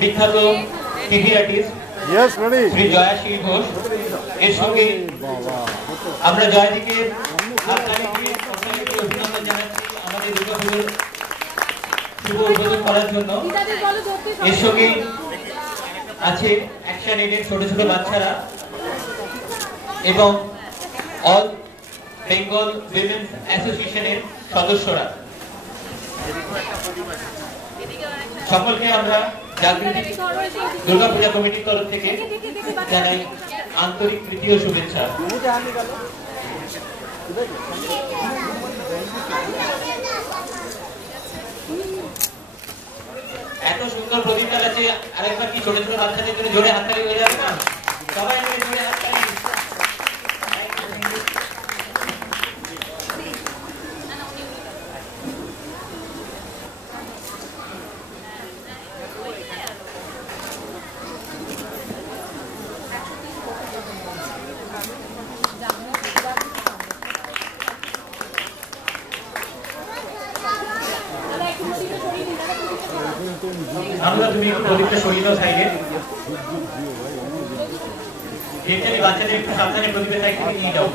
বিখ্যাত TV artist Shri জয়াশী Ghosh. এর সঙ্গে আমরা জয়াদিকে অভিনন্দন জানাচ্ছি আমাদের দুর্গাপুজোর শুভ উদ্বোধন করার জন্য। এর সঙ্গে আছে অ্যাকশন এইডের ছোট ছোট বাচ্চারা এবং অল বেঙ্গল উইমেন্স অ্যাসোসিয়েশনের সদস্যরা। সকলকে আমরা জাগৃতি দুর্গাপূজা কমিটির তরফ থেকে জানাই আন্তরিক প্রীতি ও শুভেচ্ছা। এত সুন্দর প্রদীপ জ্বালাচ্ছে, আরেকবার কি ছোট ছোট বাচ্চাদের জন্য জোরে হাততালি হয়ে যাবে না? সবাই মিলে জোরে হাততালি। আমরা তুমি প্রদীপটা সরিয়ে দাও সাইডে। যেখানে বাচ্চাদের একটু সাবধানে প্রদীপের সাইড থেকে নিয়ে যাও।